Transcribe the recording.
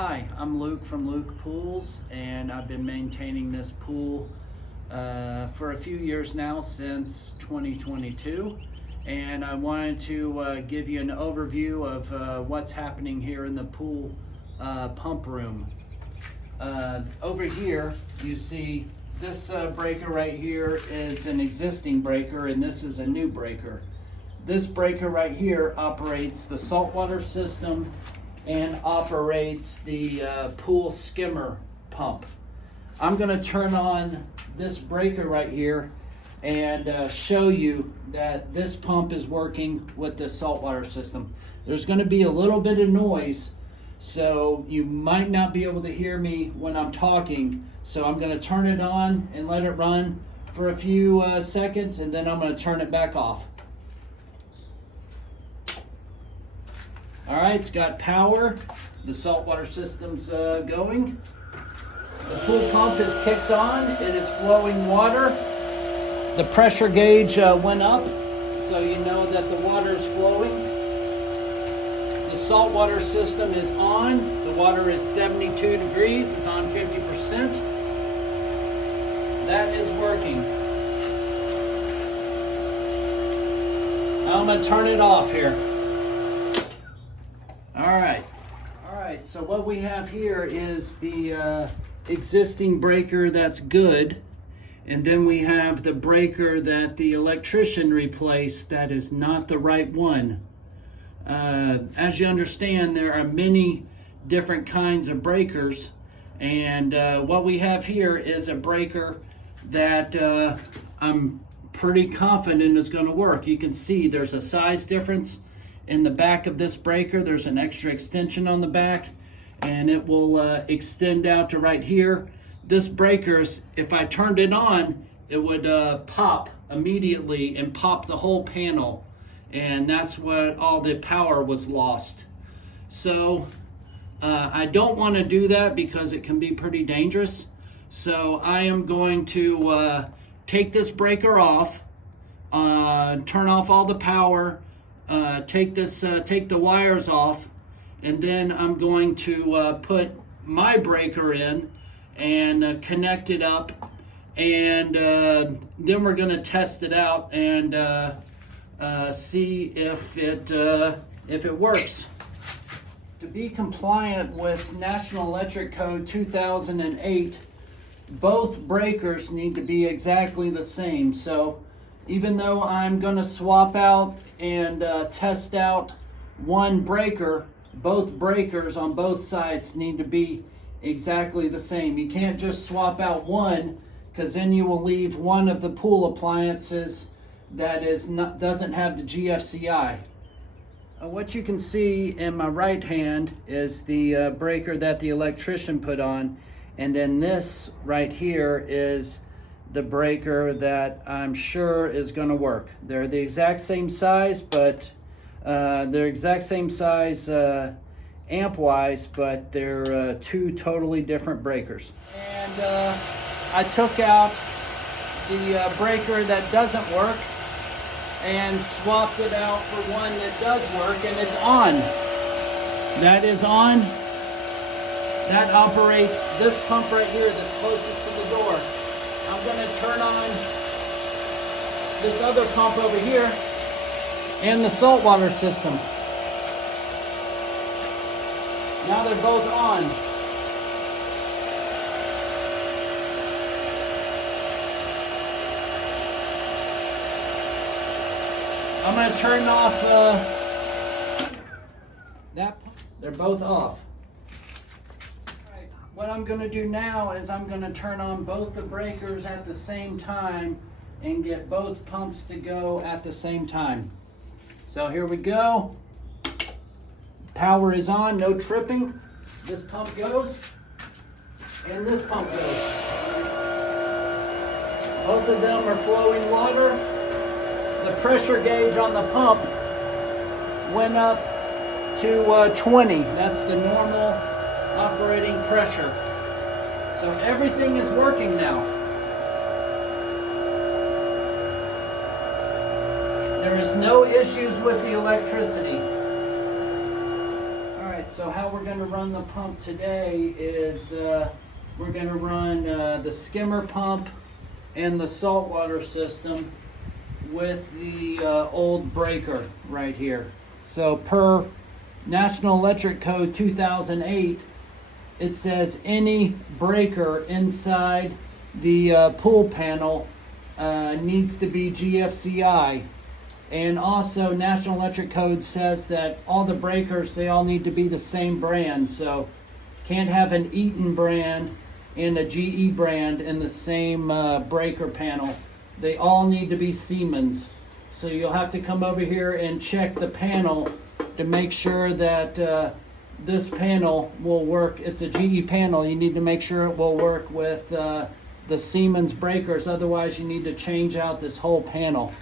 Hi, I'm Luke from Luke Pools, and I've been maintaining this pool for a few years now, since 2022. And I wanted to give you an overview of what's happening here in the pool pump room. Over here, you see this breaker right here is an existing breaker, and this is a new breaker. This breaker right here operates the saltwater system and operates the pool skimmer pump. I'm going to turn on this breaker right here and show you that this pump is working with the saltwater system. There's going to be a little bit of noise, so you might not be able to hear me when I'm talking. So I'm going to turn it on and let it run for a few seconds, and then I'm going to turn it back off. All right, it's got power. The saltwater system's going. The pool pump is kicked on. It is flowing water. The pressure gauge went up, so you know that the water is flowing. The saltwater system is on. The water is 72 degrees. It's on 50%. That is working. Now I'm going to turn it off here. All right, so what we have here is the existing breaker that's good, and then we have the breaker that the electrician replaced that is not the right one. As you understand, there are many different kinds of breakers, and what we have here is a breaker that I'm pretty confident is going to work. You can see there's a size difference. In the back of this breaker, there's an extra extension on the back, and it will extend out to right here. This breaker, if I turned it on, it would pop immediately and pop the whole panel, and that's what all the power was lost. So I don't want to do that because it can be pretty dangerous. So I am going to take this breaker off, turn off all the power, take the wires off, and then I'm going to put my breaker in and connect it up, and then we're going to test it out and see if it works. To be compliant with National Electric Code 2008, both breakers need to be exactly the same. So even though I'm going to swap out and test out one breaker, both breakers on both sides need to be exactly the same. You can't just swap out one, because then you will leave one of the pool appliances that doesn't have the GFCI. What you can see in my right hand is the breaker that the electrician put on, and then this right here is the breaker that I'm sure is going to work. They're the exact same size, but they're exact same size amp-wise, but they're two totally different breakers. And I took out the breaker that doesn't work and swapped it out for one that does work, and it's on. That is on. That operates this pump right here that's closest to the door. I'm going to turn on this other pump over here and the saltwater system. Now they're both on. I'm going to turn off that pump. They're both off. What I'm going to do now is I'm going to turn on both the breakers at the same time and get both pumps to go at the same time. So here we go. Power is on, no tripping. This pump goes, and this pump goes. Both of them are flowing water. The pressure gauge on the pump went up to 20. That's the normal operating pressure. So everything is working now. There is no issues with the electricity. All right, right, so how we're going to run the pump today is we're going to run the skimmer pump and the saltwater system with the old breaker right here. So per National Electric Code 2008, it says any breaker inside the pool panel needs to be GFCI. And also National Electric Code says that all the breakers, they all need to be the same brand. So can't have an Eaton brand and a GE brand in the same breaker panel. They all need to be Siemens. So you'll have to come over here and check the panel to make sure that this panel will work. It's a GE panel. You need to make sure it will work with the Siemens breakers. Otherwise, you need to change out this whole panel.